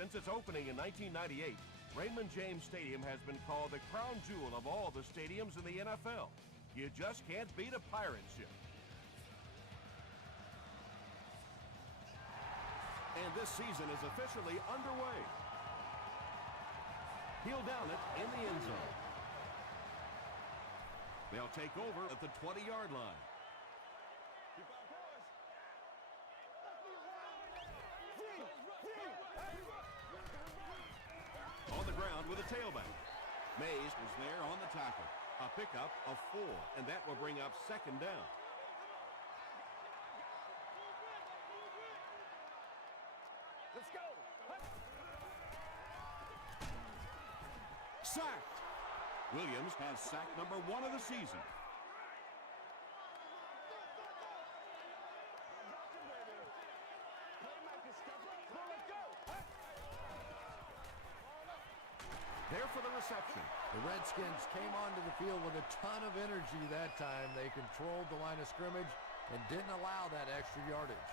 Since its opening in 1998, Raymond James Stadium has been called the crown jewel of all the stadiums in the NFL. You just can't beat a pirate ship. And this season is officially underway. He'll down it in the end zone. They'll take over at the 20-yard line. On the ground with a tailback. Mays was there on the tackle. A pickup of 4, and that will bring up second down. Let's go. Sacked. Williams has sack number 1 of the season. There for the reception. The Redskins came onto the field with a ton of energy that time. They controlled the line of scrimmage and didn't allow that extra yardage.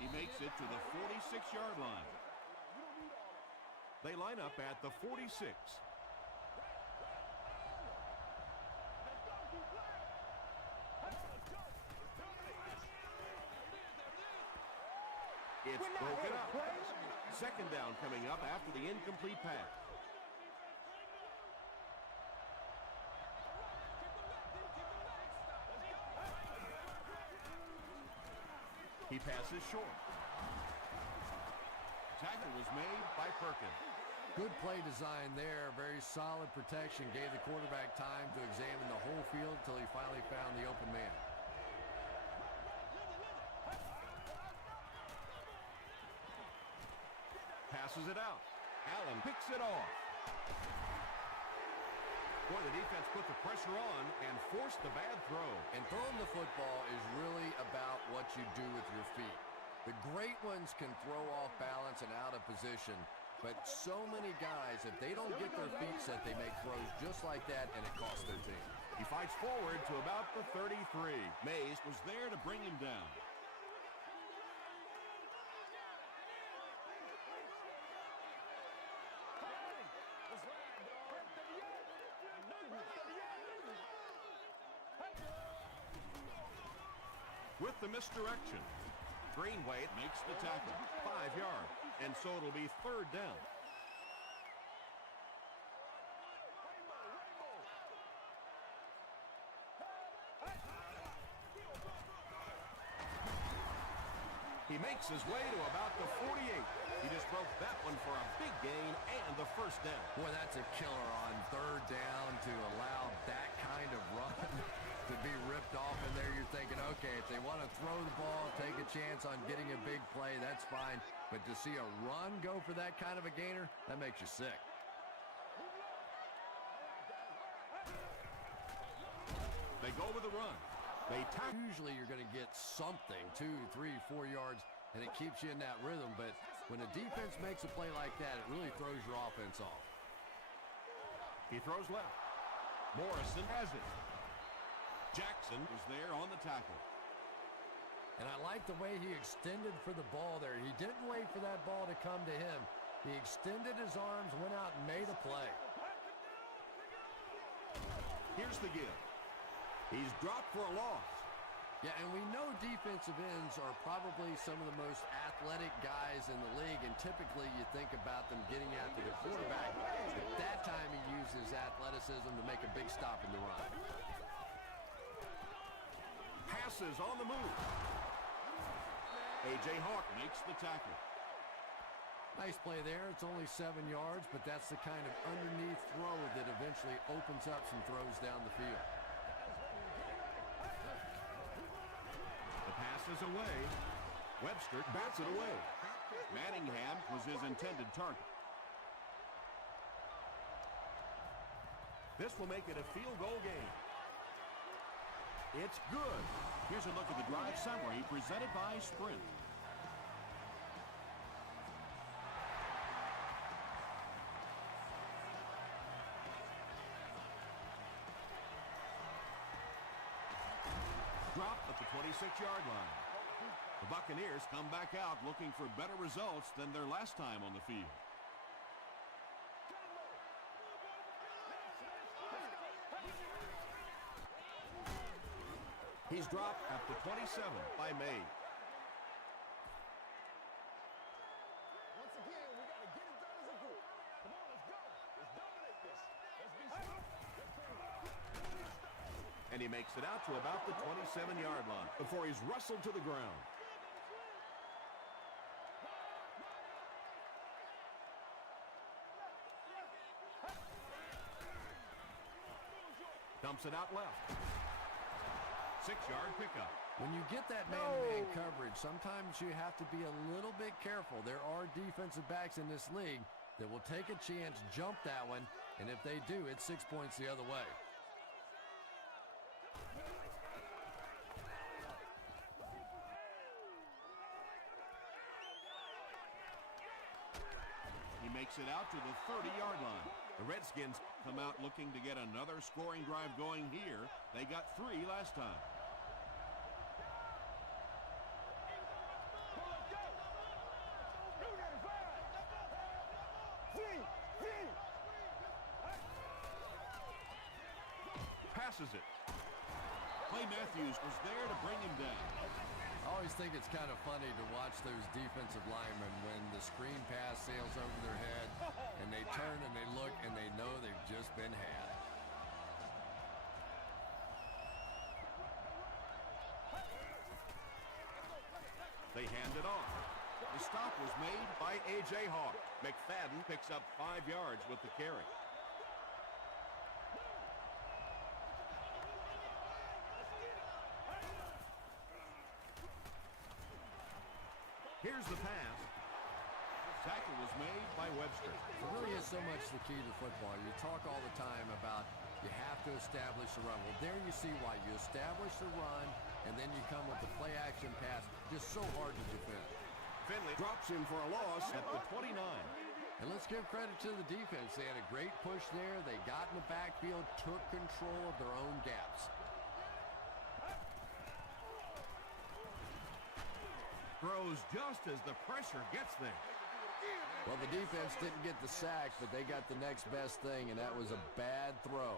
He makes it to the 46-yard line. They line up at the 46. It's broken up. Second down coming up after the incomplete pass. He passes short. Tackle was made by Perkins. Good play design there. Very solid protection. Gave the quarterback time to examine the whole field until he finally found the open man. Passes it out. Allen picks it off. Boy, the defense put the pressure on and forced the bad throw. And throwing the football is really about what you do with your feet. The great ones can throw off balance and out of position, but so many guys, if they don't get their feet set, they make throws just like that, and it costs their team. He fights forward to about the 33. Mays was there to bring him down. With the misdirection, Greenway makes the tackle, 5 yards, and so it'll be third down. He makes his way to about the 48. He just broke that one for a big gain and the first down. Boy, that's a killer on third down to allow that kind of run to be ripped off in there. You're thinking, okay, if they want to throw the ball, take a chance on getting a big play, that's fine. But to see a run go for that kind of a gainer, that makes you sick. They go with a run. Usually you're going to get something, 2, 3, 4 yards, and it keeps you in that rhythm. But when a defense makes a play like that, it really throws your offense off. He throws left. Morrison has it. Jackson was there on the tackle. And I like the way he extended for the ball there. He didn't wait for that ball to come to him. He extended his arms, went out and made a play. Here's the give. He's dropped for a loss. Yeah, and we know defensive ends are probably some of the most athletic guys in the league, and typically you think about them getting after the quarterback. But that time he used his athleticism to make a big stop in the run. Passes on the move. A.J. Hawk makes the tackle. Nice play there. It's only 7 yards, but that's the kind of underneath throw that eventually opens up some throws down the field. The pass is away. Webster bats it away. Manningham was his intended target. This will make it a field goal game. It's good. Here's a look at the drive summary presented by Sprint. dropped at the 26-yard line. The Buccaneers come back out looking for better results than their last time on the field. He's dropped at the 27 by May. Once again, we got to get it done as a group. Come on, let's go. Let's dominate this. Let's be smart. And he makes it out to about the 27-yard line before he's wrestled to the ground. Dumps it out left. 6-yard pickup. When you get that man-to-man coverage, sometimes you have to be a little bit careful. There are defensive backs in this league that will take a chance, jump that one, and if they do, it's 6 points the other way. He makes it out to the 30-yard line. The Redskins come out looking to get another scoring drive going here. They got 3 last time. Passes it. Clay Matthews was there to bring him down. I always think it's kind of funny to watch those defensive linemen when the screen pass sails over their head and they turn and they look and they know they've just been had. They hand it off. The stop was made by A.J. Hawk. McFadden picks up 5 yards with the carry. Here's the pass. Tackle was made by Webster. It really is so much the key to football. You talk all the time about you have to establish the run. Well, there you see why. You establish the run, and then you come with the play-action pass. Just so hard to defend. Finley drops him for a loss at the 29. And let's give credit to the defense. They had a great push there. They got in the backfield, took control of their own gaps. Throws just as the pressure gets there. Well, the defense didn't get the sack, but they got the next best thing, and that was a bad throw.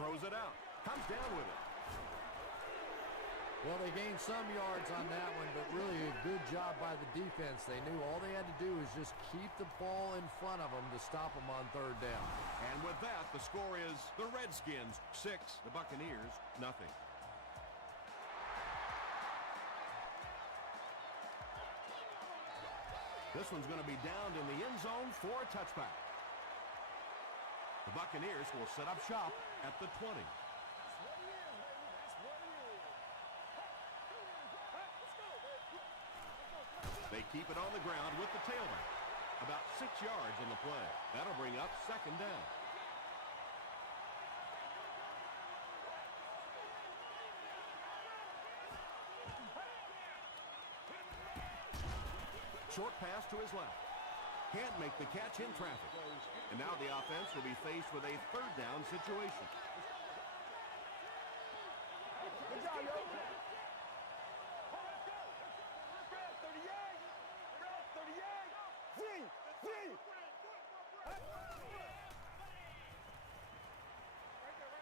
Throws it out. Comes down with it. Well, they gained some yards on that one, but really a good job by the defense. They knew all they had to do was just keep the ball in front of them to stop them on 3rd down. And with that, the score is the Redskins 6, the Buccaneers 0. This one's going to be downed in the end zone for a touchback. The Buccaneers will set up shop at the 20. They keep it on the ground with the tailback. About 6 yards on the play. That'll bring up 2nd down. Short pass to his left. Can't make the catch in traffic. And now the offense will be faced with a 3rd down situation. Good job, yo.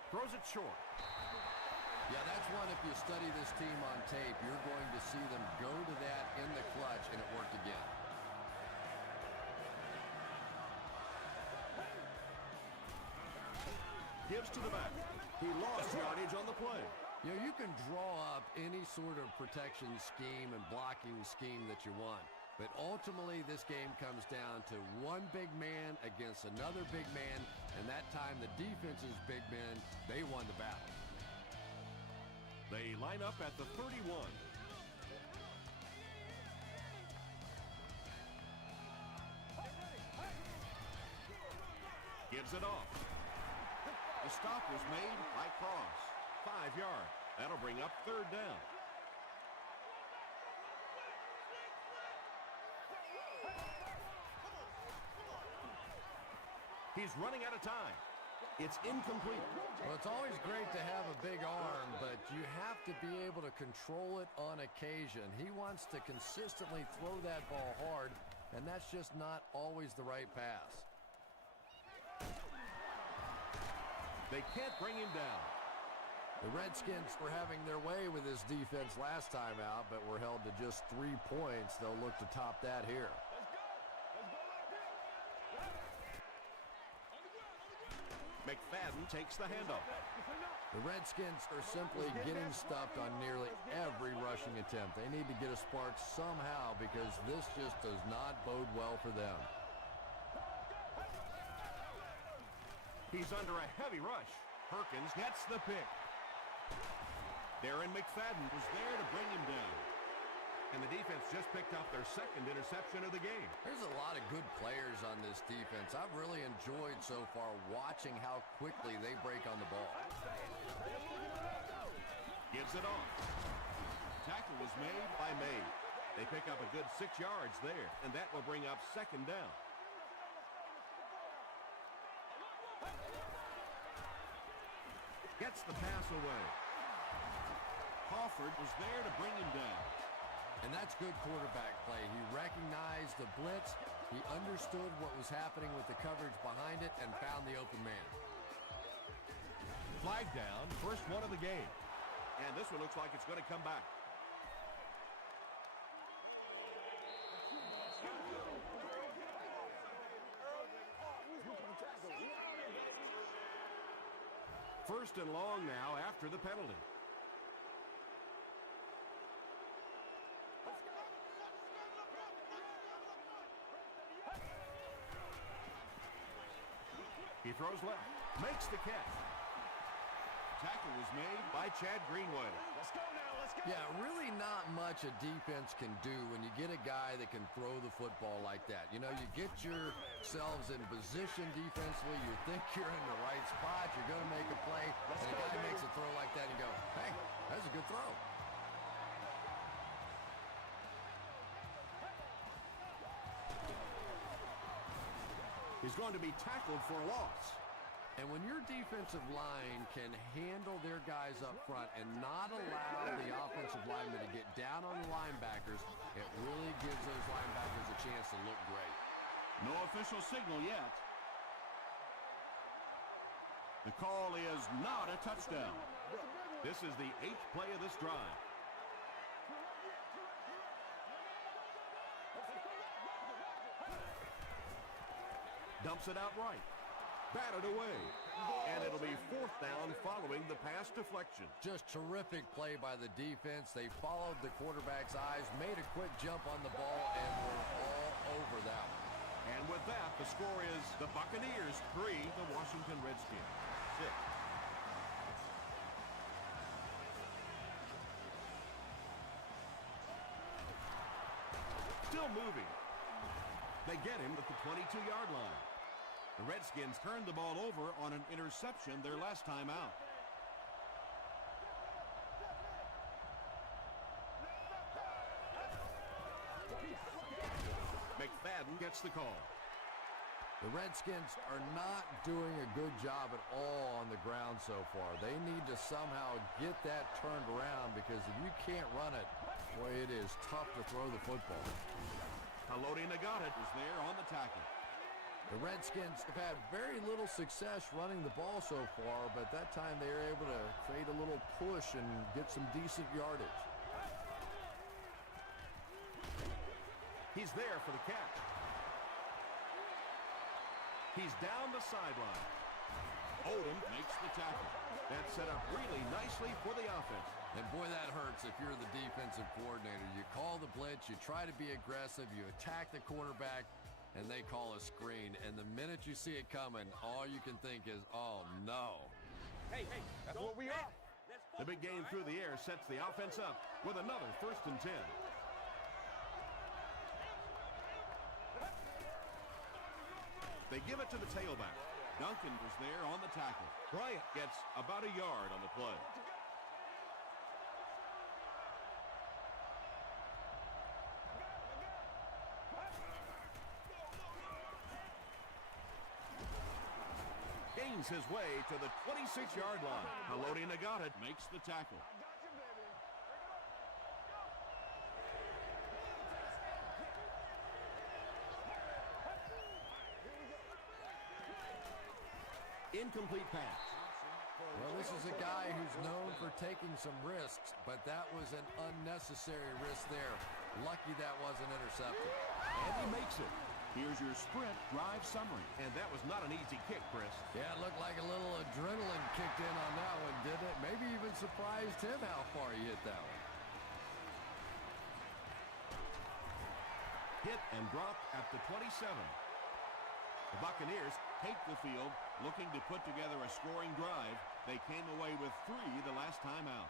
Throws it short. Yeah, that's one, if you study this team on tape, you're going to see them go to that in the clutch, and it worked again. Gives to the back. He lost yardage on the play. You know, you can draw up any sort of protection scheme and blocking scheme that you want. But ultimately, this game comes down to one big man against another big man. And that time, the defense's big men, they won the battle. They line up at the 31. Gives it off. The stop was made by Cross. 5 yards. That'll bring up third down. He's running out of time. It's incomplete. Well, it's always great to have a big arm, but you have to be able to control it on occasion. He wants to consistently throw that ball hard, and that's just not always the right pass. They can't bring him down. The Redskins were having their way with this defense last time out, but were held to just 3 points. They'll look to top that here. McFadden takes the handoff. The Redskins are simply getting stuffed on nearly every rushing attempt. They need to get a spark somehow because this just does not bode well for them. He's under a heavy rush. Perkins gets the pick. Darren McFadden was there to bring him down. And the defense just picked up their second interception of the game. There's a lot of good players on this defense. I've really enjoyed so far watching how quickly they break on the ball. Gives it off. Tackle was made by May. They pick up a good 6 yards there, and that will bring up second down. Gets the pass away. Crawford was there to bring him down. And that's good quarterback play. He recognized the blitz. He understood what was happening with the coverage behind it and found the open man. Flag down, first one of the game. And this one looks like it's going to come back. First and long now after the penalty. He throws left, makes the catch. Tackle was made by Chad Greenway. Let's go now, let's go. Yeah, really not much a defense can do when you get a guy that can throw the football like that. You know, you get yourselves in position defensively, you think you're in the right spot, you're going to make a play, and a guy makes a throw like that, and you go, hey, that's a good throw. He's going to be tackled for a loss. And when your defensive line can handle their guys up front and not allow the offensive linemen to get down on the linebackers, it really gives those linebackers a chance to look great. No official signal yet. The call is not a touchdown. This is the 8th play of this drive. Dumps it out right. Batted away. And it'll be 4th down following the pass deflection. Just terrific play by the defense. They followed the quarterback's eyes, made a quick jump on the ball, and were all over that one. And with that, the score is the Buccaneers 3, the Washington Redskins 6. Still moving. They get him at the 22-yard line. The Redskins turned the ball over on an interception their last time out. McFadden gets the call. The Redskins are not doing a good job at all on the ground so far. They need to somehow get that turned around because if you can't run it, boy, it is tough to throw the football. Haloti Ngata is there on the tackle. The Redskins have had very little success running the ball so far, but that time they were able to create a little push and get some decent yardage. He's there for the catch. He's down the sideline. Odom makes the tackle. That's set up really nicely for the offense. And boy, that hurts if you're the defensive coordinator. You call the blitz, you try to be aggressive, you attack the quarterback, and they call a screen. And the minute you see it coming, all you can think is, oh, no. Hey, that's what we are. The big game through the air sets the offense up with another 1st and 10. They give it to the tailback. Duncan was there on the tackle. Bryant gets about a yard on the play. Gains his way to the 26-yard line. Haloti Nagata makes the tackle. Incomplete pass. Well, this is a guy who's known for taking some risks, but that was an unnecessary risk there. Lucky that wasn't intercepted. And he makes it. Here's your sprint drive summary. And that was not an easy kick, Chris. Yeah, it looked like a little adrenaline kicked in on that one, didn't it? Maybe even surprised him how far he hit that one. Hit and drop at the 27. The Buccaneers take the field, looking to put together a scoring drive. They came away with 3 the last time out.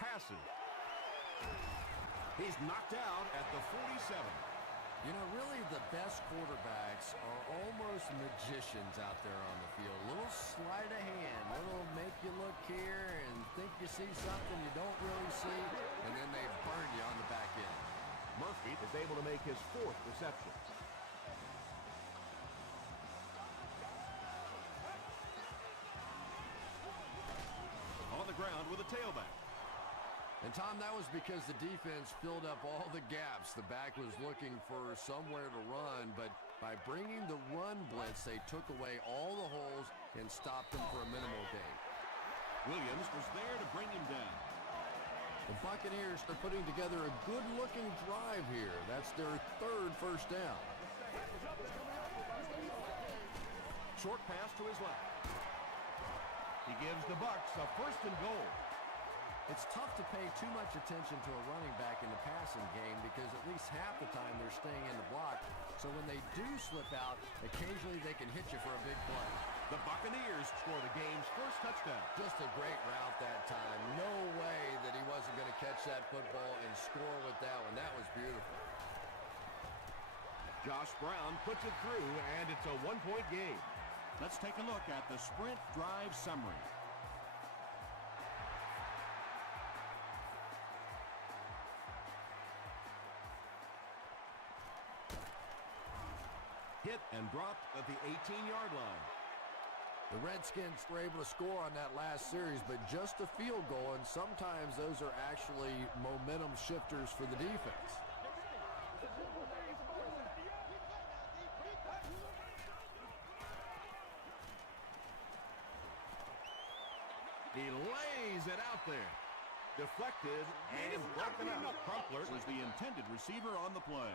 Passes. He's knocked out at the 47. You know, really the best quarterbacks are almost magicians out there on the field. A little sleight of hand, little make you look here and think you see something you don't really see, and then they burn you on the back end. Murphy is able to make his 4th reception. On the ground with a tailback. And, Tom, that was because the defense filled up all the gaps. The back was looking for somewhere to run, but by bringing the run blitz, they took away all the holes and stopped them for a minimal gain. Williams was there to bring him down. The Buccaneers are putting together a good-looking drive here. That's their 3rd first down. Short pass to his left. He gives the Bucs a 1st and goal. It's tough to pay too much attention to a running back in the passing game because at least half the time they're staying in the block. So when they do slip out, occasionally they can hit you for a big play. The Buccaneers score the game's 1st touchdown. Just a great route that time. No way that he wasn't going to catch that football and score with that one. That was beautiful. Josh Brown puts it through, and it's a 1-point game. Let's take a look at the sprint drive summary. Hit and dropped at the 18-yard line. The Redskins were able to score on that last series, but just a field goal, and sometimes those are actually momentum shifters for the defense. He lays it out there. Deflected and broken up. Crumpler was the intended receiver on the play.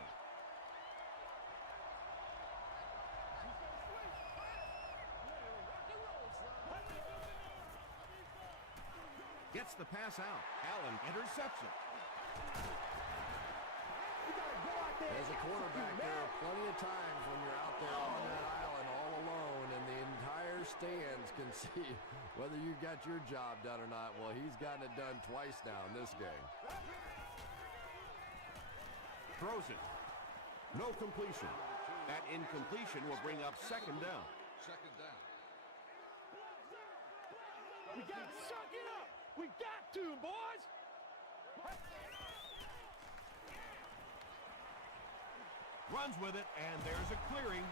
Gets the pass out. Allen interception. As a quarterback, there are plenty of times when you're out there on that island all alone and the entire stands can see whether you got your job done or not. Well, he's gotten it done twice now in this game. Throws it. No completion. That incompletion will bring up 2nd down. We got to suck it up. We got to, boys. Runs with it, and there's a clearing.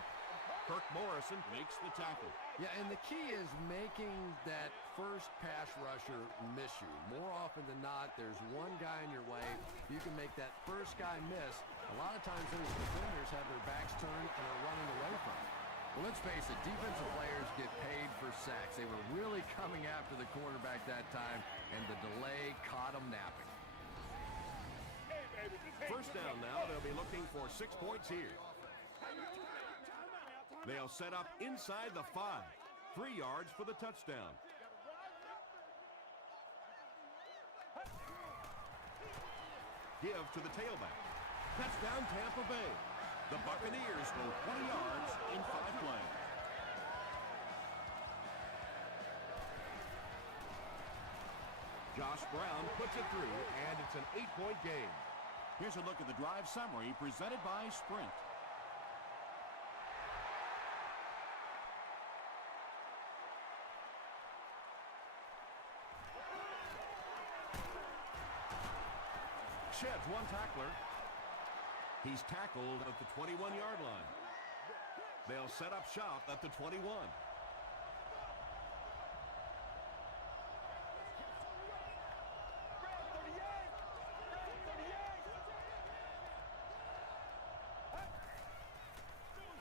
Kirk Morrison makes the tackle. Yeah, and the key is making that first pass rusher miss you. More often than not, there's one guy in your way. You can make that first guy miss. A lot of times those defenders have their backs turned and are running away from it. Well, let's face it, defensive players get paid for sacks. They were really coming after the quarterback that time, and the delay caught them napping. First down now, they'll be looking for 6 points here. They'll set up inside the 5. 3 yards for the touchdown. Give to the tailback. Touchdown Tampa Bay. The Buccaneers go 20 yards in 5 plays. Josh Brown puts it through, and it's an 8-point game. Here's a look at the drive summary presented by Sprint. sheds one tackler. He's tackled at the 21-yard line. They'll set up shop at the 21.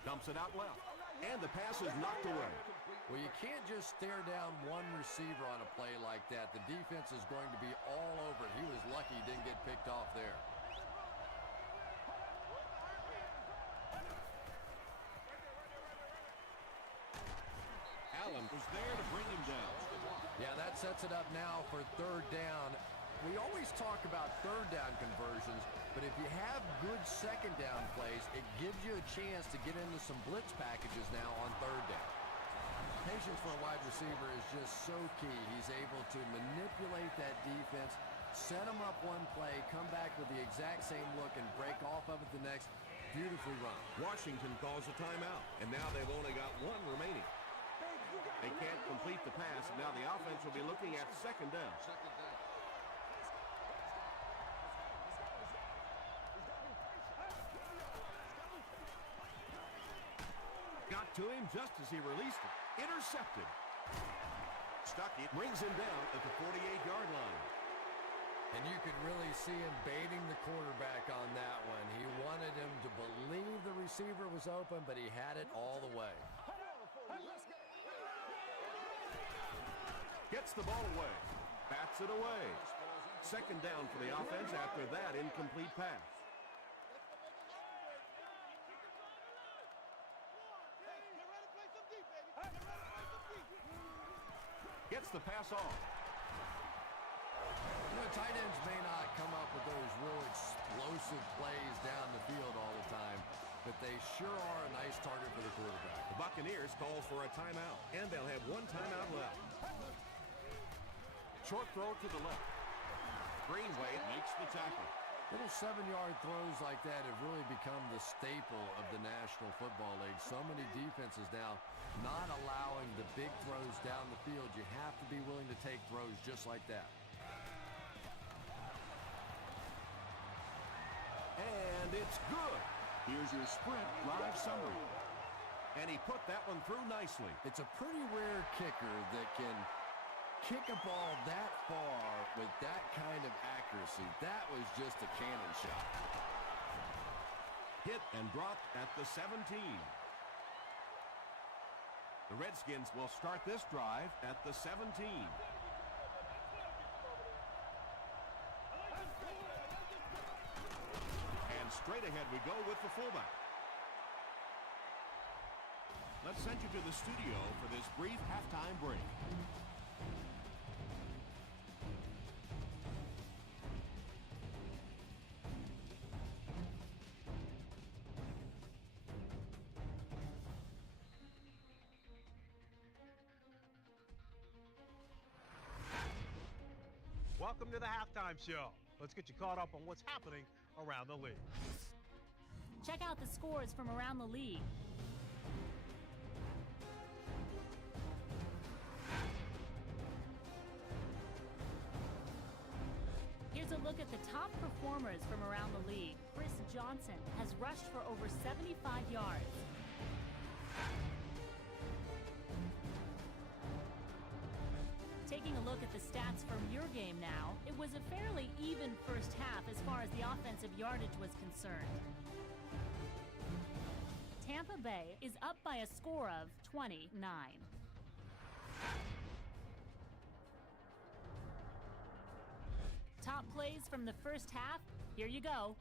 Dumps it out left. And the pass is knocked away. Well, you can't just stare down one receiver on a play like that. The defense is going to be all over it. He was lucky he didn't get picked off there. Allen was there to bring him down. Yeah, that sets it up now for third down. We always talk about third down conversions, but if you have good second down plays, it gives you a chance to get into some blitz packages now on third down. Patience for a wide receiver is just so key. He's able to manipulate that defense, set them up one play, come back with the exact same look, and break off of it the next. Beautifully run. Washington calls a timeout, and now they've only got one remaining. They can't complete the pass, and now the offense will be looking at second down. Got to him just as he released it. Intercepted. Stuckey brings him down at the 48-yard line. And you could really see him baiting the quarterback on that one. He wanted him to believe the receiver was open, but he had it all the way. Gets the ball away. Bats it away. Second down for the offense after that incomplete pass. Gets the pass off. You know, tight ends may not come up with those real explosive plays down the field all the time, but they sure are a nice target for the quarterback. The Buccaneers call for a timeout, and they'll have one timeout left. Short throw to the left. Greenway makes the tackle. Little 7-yard throws like that have really become the staple of the National Football League. So many defenses now not allowing the big throws down the field. You have to be willing to take throws just like that. And it's good. Here's your sprint drive summary. And he put that one through nicely. It's a pretty rare kicker that can kick a ball that far with that kind of accuracy. That was just a cannon shot. Hit and dropped at the 17. The Redskins will start this drive at the 17. And straight ahead we go with the fullback. Let's send you to the studio for this brief halftime break. Welcome to the halftime show. Let's get you caught up on what's happening around the league. Check out the scores from around the league. Here's a look at the top performers from around the league. Chris Johnson has rushed for over 75 yards. Taking a look at the stats from your game now, it was a fairly even first half as far as the offensive yardage was concerned. Tampa Bay is up by a score of 29. Top plays from the first half, here you go.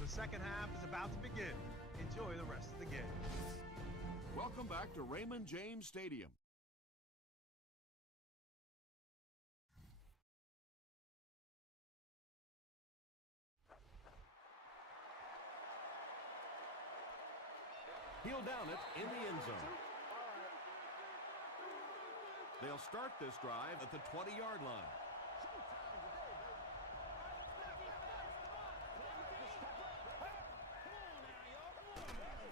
The second half is about to begin. Enjoy the rest of the game. Welcome back to Raymond James Stadium. He'll down it in the end zone. They'll start this drive at the 20-yard line.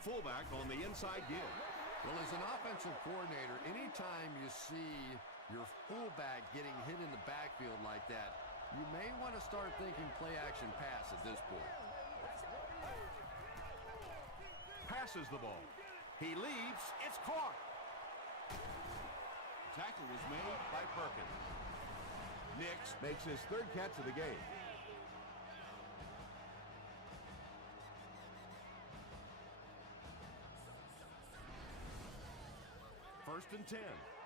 Fullback on the inside give. Well, as an offensive coordinator, anytime you see your fullback getting hit in the backfield like that, you may want to start thinking play-action pass at this point. Passes the ball. He leaps. It's caught. Tackle was made by Perkins. Nix makes his third catch of the game. First and 10.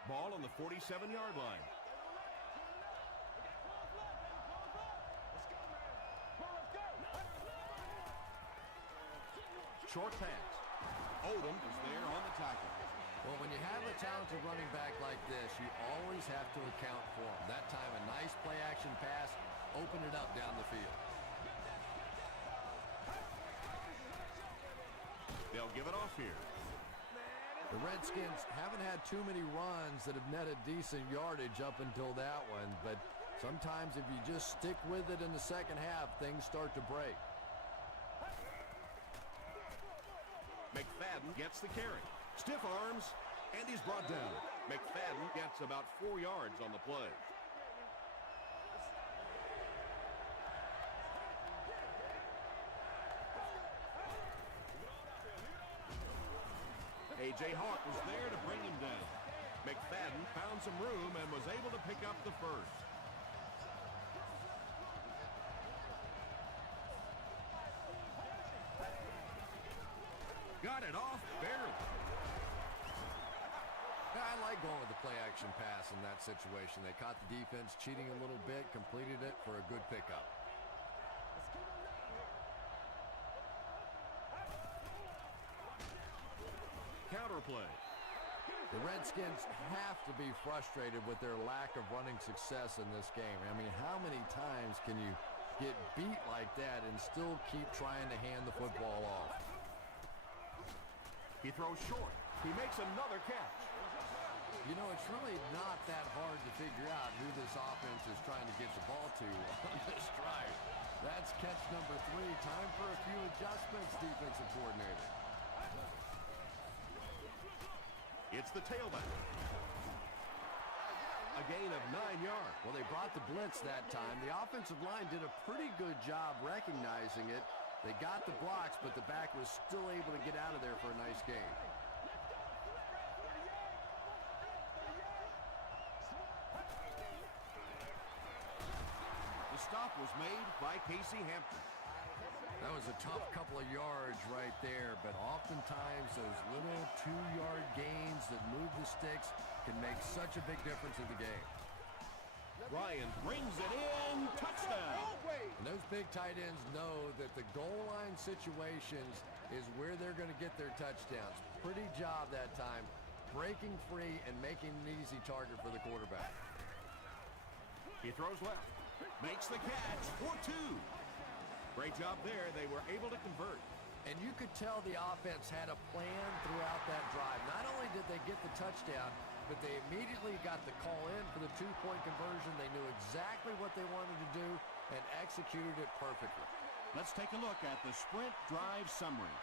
Ball on the 47-yard line. Short pass. Odom is there on the tackle. Well, when you have a talented running back like this, you always have to account for him. That time, a nice play-action pass, open it up down the field. They'll give it off here. The Redskins haven't had too many runs that have netted decent yardage up until that one, but sometimes if you just stick with it in the second half, things start to break. McFadden gets the carry. Stiff arms, and he's brought down. McFadden gets about 4 yards on the play. A.J. Hawk was there to bring him down. McFadden found some room and was able to pick up the first. Got it off barely. Yeah, I like going with the play-action pass in that situation. They caught the defense cheating a little bit, completed it for a good pickup. Counterplay. The Redskins have to be frustrated with their lack of running success in this game. I mean, how many times can you get beat like that and still keep trying to hand the football off? He throws short. He makes another catch. You know, it's really not that hard to figure out who this offense is trying to get the ball to on this drive. That's catch number 3. Time for a few adjustments, defensive coordinator. It's the tailback. A gain of 9 yards. Well, they brought the blitz that time. The offensive line did a pretty good job recognizing it. They got the blocks, but the back was still able to get out of there for a nice gain. The stop was made by Casey Hampton. That was a tough couple of yards right there, but oftentimes those little 2-yard gains that move the sticks can make such a big difference in the game. Ryan brings it in. Touchdown. And those big tight ends know that the goal line situations is where they're going to get their touchdowns. Pretty job that time, breaking free and making an easy target for the quarterback. He throws left. Makes the catch for 2. Great job there. They were able to convert. And you could tell the offense had a plan throughout that drive. Not only did they get the touchdown, but they immediately got the call in for the 2-point conversion. They knew exactly what they wanted to do and executed it perfectly. Let's take a look at the sprint drive summary.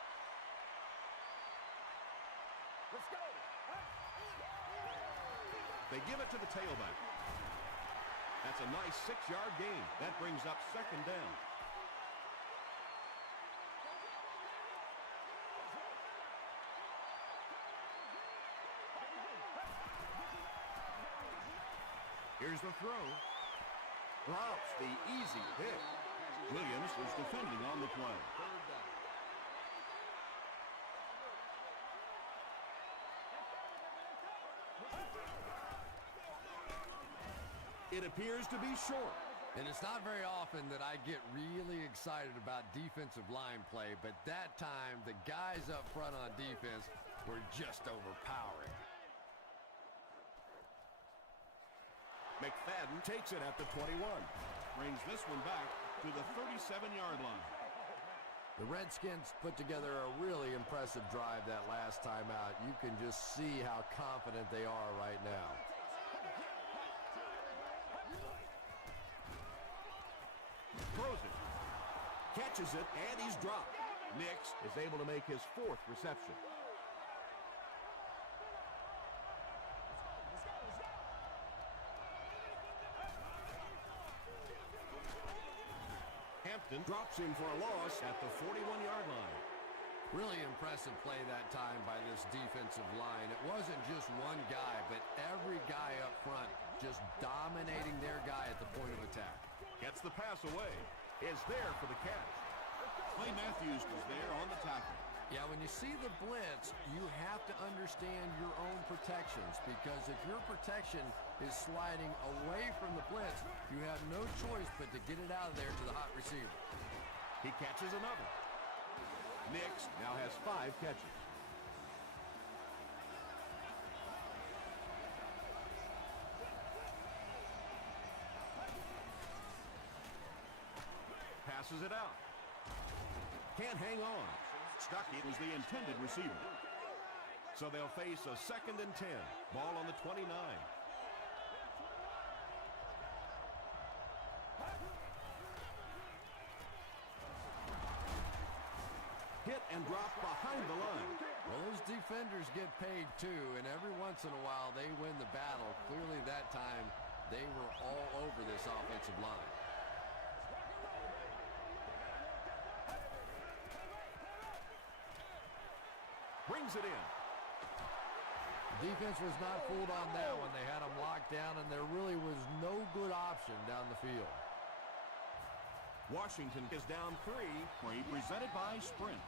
Let's go. They give it to the tailback. That's a nice 6-yard gain. That brings up second down. Here's the throw. Drops the easy pick. Williams was defending on the play. It appears to be short. And it's not very often that I get really excited about defensive line play, but that time the guys up front on defense were just overpowering. McFadden takes it at the 21. Brings this one back to the 37-yard line. The Redskins put together a really impressive drive that last time out. You can just see how confident they are right now. Throws it. Catches it, and he's dropped. Nix is able to make his 4th reception. Hampton drops him for a loss at the 41-yard line. Really impressive play that time by this defensive line. It wasn't just one guy, but every guy up front just dominating their guy at the point of attack. Gets the pass away. Is there for the catch. Clay Matthews was there on the tackle. Yeah, when you see the blitz, you have to understand your own protections, because if your protection is sliding away from the blitz, you have no choice but to get it out of there to the hot receiver. He catches another. Nix now has 5 catches. Passes it out. Can't hang on. Stuckey was the intended receiver. So they'll face a 2nd and 10. Ball on the 29. Hit and drop behind the line. Well, those defenders get paid too, and every once in a while they win the battle. Clearly that time they were all over this offensive line. Brings it in. Defense was not fooled on that one. They had them locked down, and there really was no good option down the field. Washington is down 3. Presented by Sprint.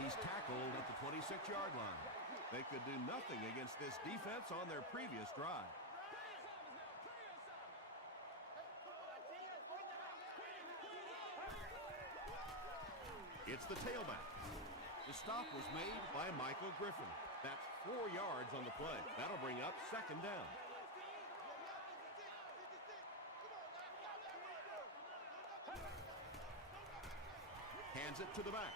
He's tackled at the 26-yard line. They could do nothing against this defense on their previous drive. It's the tailback. The stop was made by Michael Griffin. That's 4 yards on the play. That'll bring up 2nd down. Hands it to the back.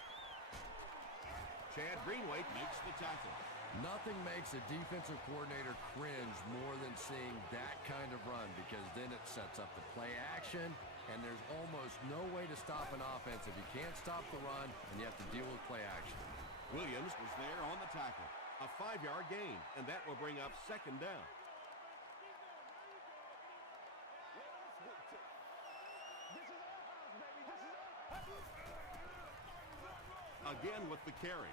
Chad Greenway makes the tackle. Nothing makes a defensive coordinator cringe more than seeing that kind of run, because then it sets up the play action, and there's almost no way to stop an offense if you can't stop the run and you have to deal with play action. Williams was there on the tackle. A 5-yard gain, and that will bring up 2nd down. Again with the carry.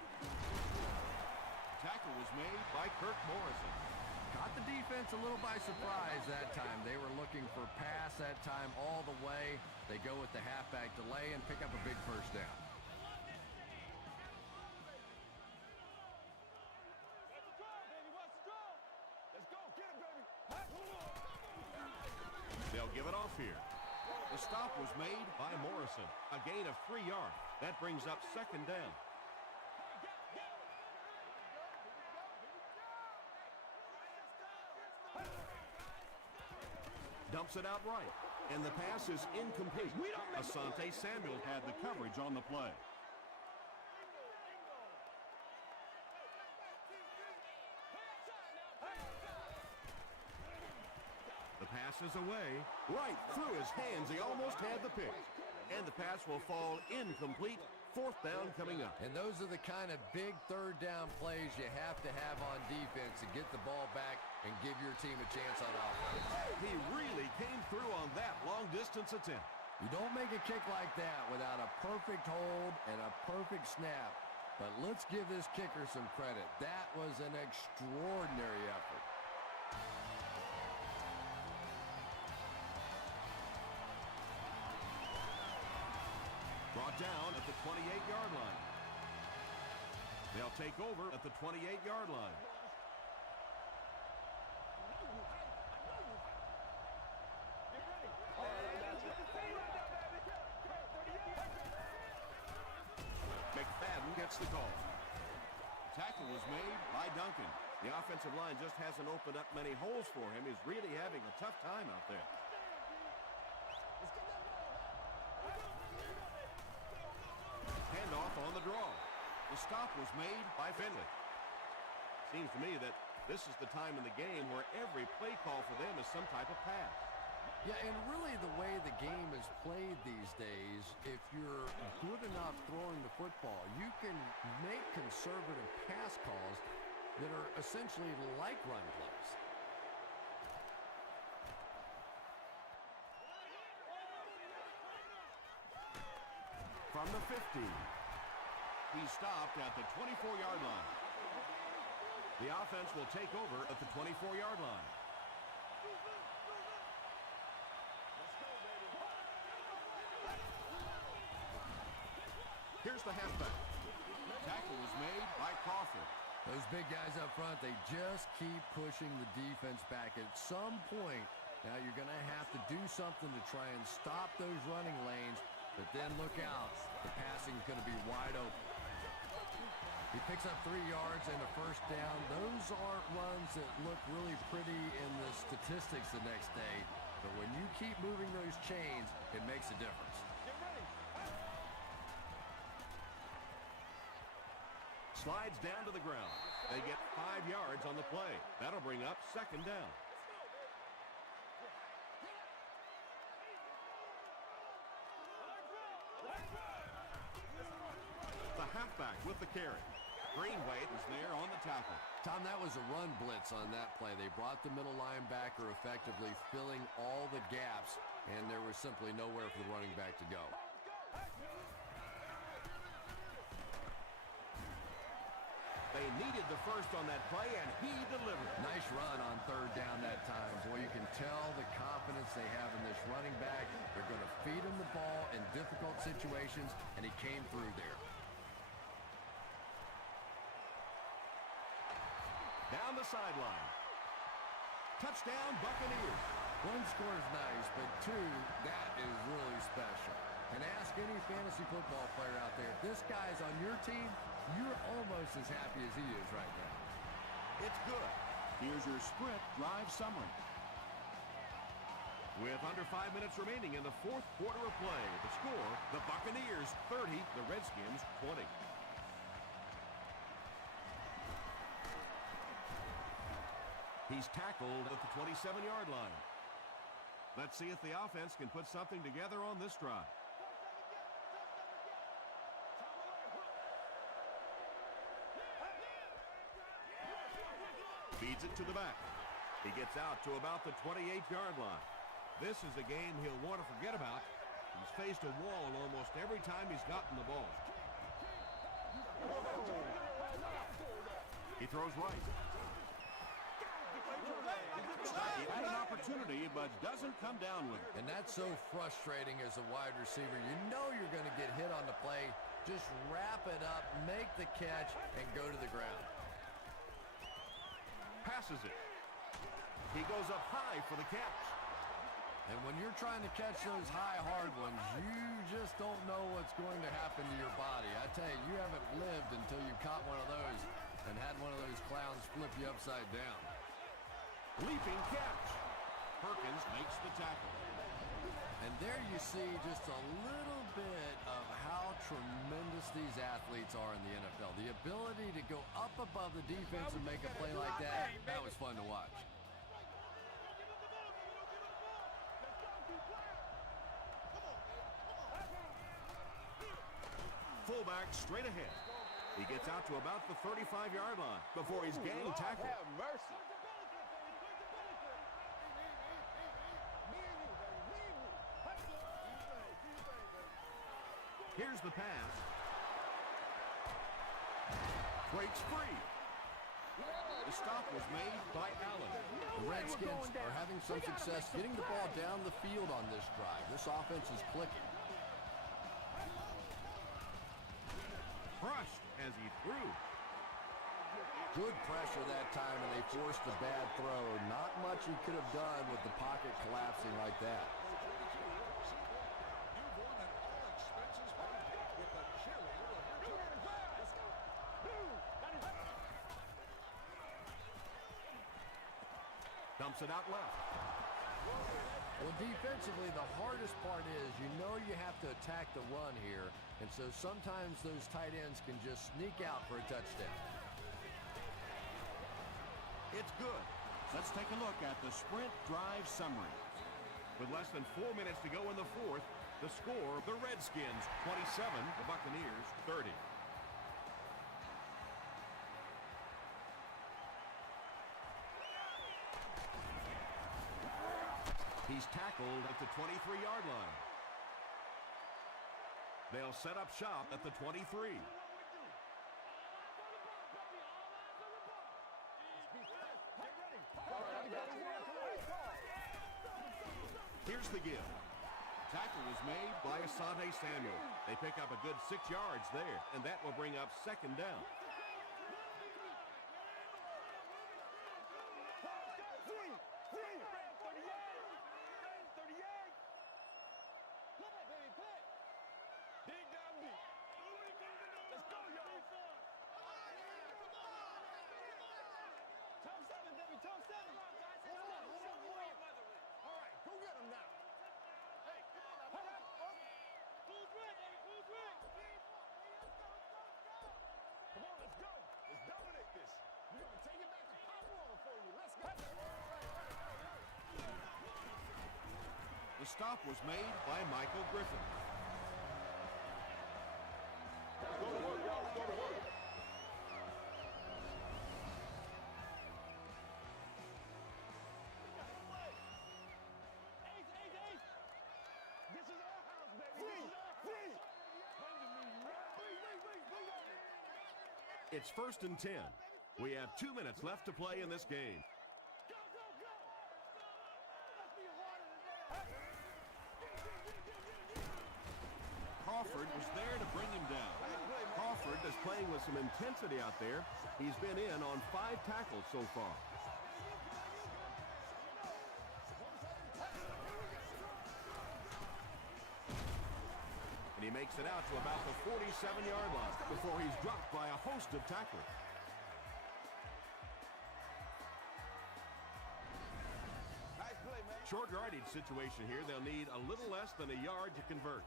Tackle was made by Kirk Morrison. Caught the defense a little by surprise that time. They were looking for pass that time all the way. They go with the halfback delay and pick up a big 1st down. They'll give it off here. The stop was made by Morrison. A gain of 3 yards. That brings up 2nd down. Dumps it out right. And the pass is incomplete. Asante Samuel had the coverage on the play. The pass is away. Right through his hands. He almost had the pick. And the pass will fall incomplete. 4th down coming up. And those are the kind of big 3rd down plays you have to have on defense to get the ball back and give your team a chance on offense. He really came through on that long-distance attempt. You don't make a kick like that without a perfect hold and a perfect snap. But let's give this kicker some credit. That was an extraordinary effort. Brought down at the 28-yard line. They'll take over at the 28-yard line. McFadden gets the call. Tackle was made by Duncan. The offensive line just hasn't opened up many holes for him. He's really having a tough time out there. Handoff on the draw. The stop was made by Finley. Seems to me that this is the time in the game where every play call for them is some type of pass. Yeah, and really the way the game is played these days, if you're good enough throwing the football, you can make conservative pass calls that are essentially like run plays. From the 50, he stopped at the 24-yard line. The offense will take over at the 24-yard line. Here's the halfback. Tackle was made by Crawford. Those big guys up front, they just keep pushing the defense back. At some point, now you're going to have to do something to try and stop those running lanes, but then look out. The passing is going to be wide open. He picks up 3 yards and a first down. Those aren't runs that look really pretty in the statistics the next day, but when you keep moving those chains, it makes a difference. Slides down to the ground. They get 5 yards on the play. That'll bring up second down. The halfback with the carry. Greenway was there on the tackle. Tom, that was a run blitz on that play. They brought the middle linebacker effectively filling all the gaps, and there was simply nowhere for the running back to go. They needed the first on that play, and he delivered. Nice run on third down that time. Boy, you can tell the confidence they have in this running back. They're going to feed him the ball in difficult situations, and he came through there. Down the sideline. Touchdown, Buccaneers. One score is nice, but two, that is really special. And ask any fantasy football player out there, if this guy's on your team, you're almost as happy as he is right now. It's good. Here's your sprint drive summary. With under 5 minutes remaining in the fourth quarter of play, the score, the Buccaneers 30, the Redskins 20. He's tackled at the 27-yard line. Let's see if the offense can put something together on this drive. Feeds it to the back. He gets out to about the 28-yard line. This is a game he'll want to forget about. He's faced a wall almost every time he's gotten the ball. He throws right. He had an opportunity, but doesn't come down with it. And that's so frustrating as a wide receiver. You know you're going to get hit on the play. Just wrap it up, make the catch, and go to the ground. Passes it. He goes up high for the catch. And when you're trying to catch those high, hard ones, you just don't know what's going to happen to your body. I tell you, you haven't lived until you caught one of those and had one of those clowns flip you upside down. Leaping catch. Perkins makes the tackle. And there you see just a little bit of how tremendous these athletes are in the NFL. The ability to go up above the defense and make a play like that, that was fun to watch. Fullback straight ahead. He gets out to about the 35-yard line before he's gang tackled. Have mercy. Here's the pass. Breaks free. The stop was made by Allen. The Redskins are having some success getting the ball down the field on this drive. This offense is clicking. Crushed as he threw. Good pressure that time, and they forced a bad throw. Not much he could have done with the pocket collapsing like that. Dumps it out left. Well, defensively, the hardest part is you have to attack the run here, and so sometimes those tight ends can just sneak out for a touchdown. It's good. Let's take a look at the sprint drive summary. With less than 4 minutes to go in the fourth, the score, the Redskins 27, the Buccaneers 30. He's tackled at the 23-yard line. They'll set up shop at the 23. Here's the give. Tackle is made by Asante Samuel. They pick up a good 6 yards there, and that will bring up second down. The stop was made by Michael Griffin. Go to work, y'all. Go to work. This is our house, baby. It's 1st and 10. We have 2 minutes left to play in this game. Crawford was there to bring him down. Crawford is playing with some intensity out there. He's been in on 5 tackles so far. And he makes it out to about the 47-yard line before he's dropped by a host of tacklers. Short yardage situation here. They'll need a little less than a yard to convert.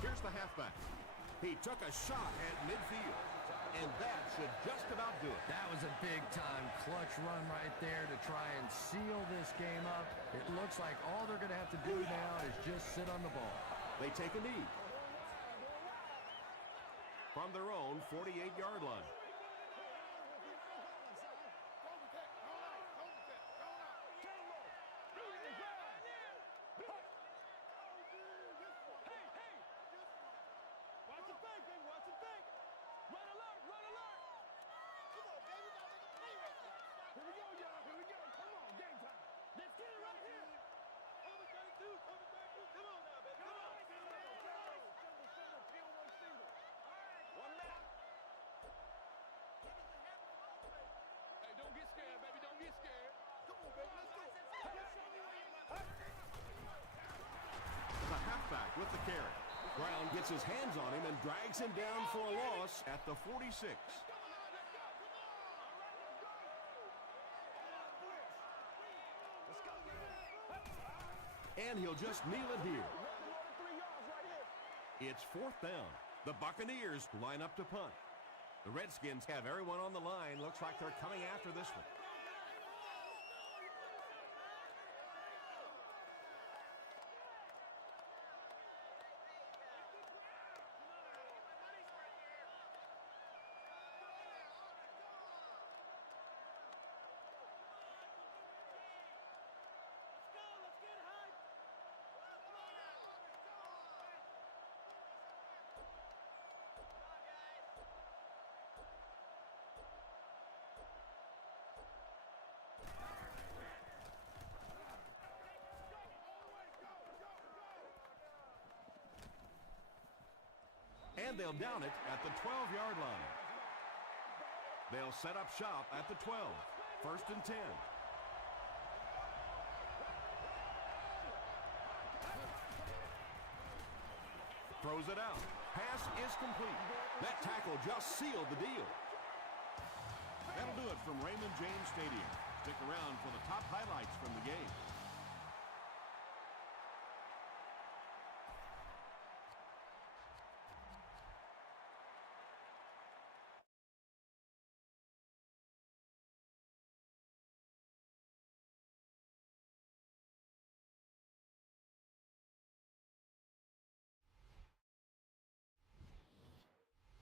Here's the halfback. He took a shot at midfield, and that should just about do it. That was a big-time clutch run right there to try and seal this game up. It looks like all they're going to have to do now is just sit on the ball. They take a knee from their own 48-yard line. With the carry. Brown gets his hands on him and drags him down for a loss at the 46. And he'll just kneel it here. It's 4th down. The Buccaneers line up to punt. The Redskins have everyone on the line. Looks like they're coming after this one. And they'll down it at the 12-yard line. They'll set up shop at the 12. 1st and 10. Throws it out. Pass is complete. That tackle just sealed the deal. do it from Raymond James Stadium. Stick around for the top highlights from the game.